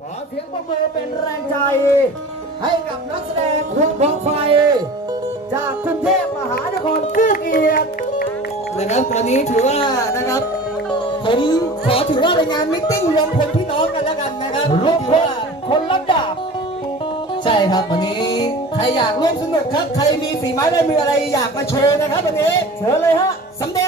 ขอเสียงปรบมือเป็นแรงใจ ให้กับนักแสดงคุณทองไฟ จากกรุงเทพมหานครกู้เกียรตินะครับวันนี้ถือว่านะครับ ผมขอถือว่าเป็นงานมิทติ้งรวมพลพี่น้องกันแล้วกันนะครับรวมพถือลว่าคนละดาบใช่ครับวันนี้ใครอยากร่วมสนุกครับ ใครมีฝีไม้ลายมืออะไรอยากมาโชว์นะครับวันนี้เชิญเลยฮะสำแดง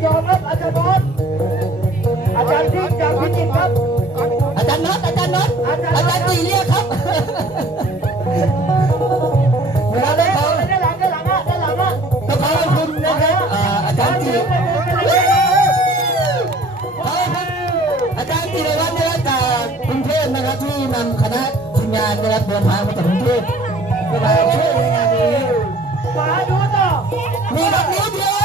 ย์บอสจะยอมครับอาจารย์บอสอาจารย์ทิพย์จากพิจิตรครับอาจารย์น็อตอาจารย์น็อตอาจารย์น็อตอาจารย์ตีเรียกครับเวลาได้ด้เขาานหลังด้านหลังฮะด้านหลังฮะต้องขอบคุณนะครับอ่าอาจารย์ตีขอบคุณอาจารย์ตีในวัดนะครับจากกรุงเทพนะครับที่นำคณะทีมงานนะครับเดินทางมาจากกรุงเทพเพื่อมาช่วยในงานนี้มาดูต่อมีแบบนี้เดียว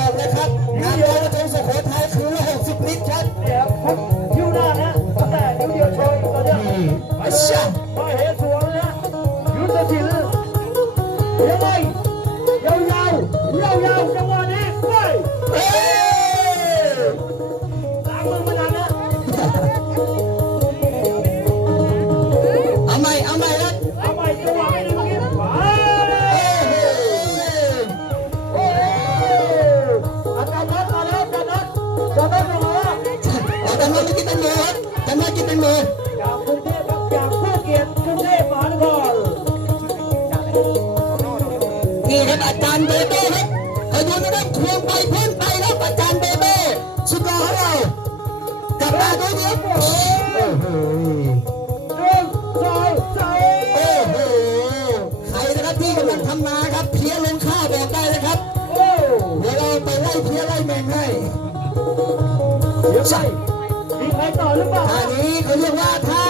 บอกเลยครับงานลอยกระทงสุโขทัยคือ60ลิตรครับเดี๋ยวคุณยิ้วหน้านะแต่นิ้วเดียวโชว์อีกตัวเดียวนี่ไปอาเลยชามาเฮสวนนะยุทธศิลป์ยังไง เอาแต่มาไม่กินแตงโมครับแต่มากินแตงโมจากกรุงเทพครับจากผู้เกียรติกรุงเทพมหานครนี่ครับอาจารย์เบเบ้ครับคอยดูนะครับควงไปพ่นไปครับอาจารย์เบเบ้สุดหล่อของเราจับตาดูดิครับโอ้โหหนึ่งสองสามโอ้โหใครนะครับที่กำลังทำนาครับเพี้ยลงข้าวบอกได้นะครับโอ้เดี๋ยวเราไปไล่เพี้ยไล่แมงให้เดี๋ยวใช่ ไปต่อหรือเปล่าอันนี้เขาเรียกว่าท่า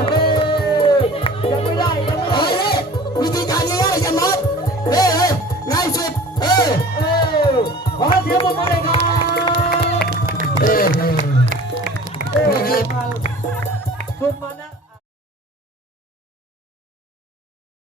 ยังไม่ได้ยังไม่ได้เฮ้ยวิธีการนี้ว่าอย่ารถเฮ้ยเฮ้ยง่ายสุดเออเออขอเสียงปรบมือหน่อยครับเออเออนี่มันสุดมันนะ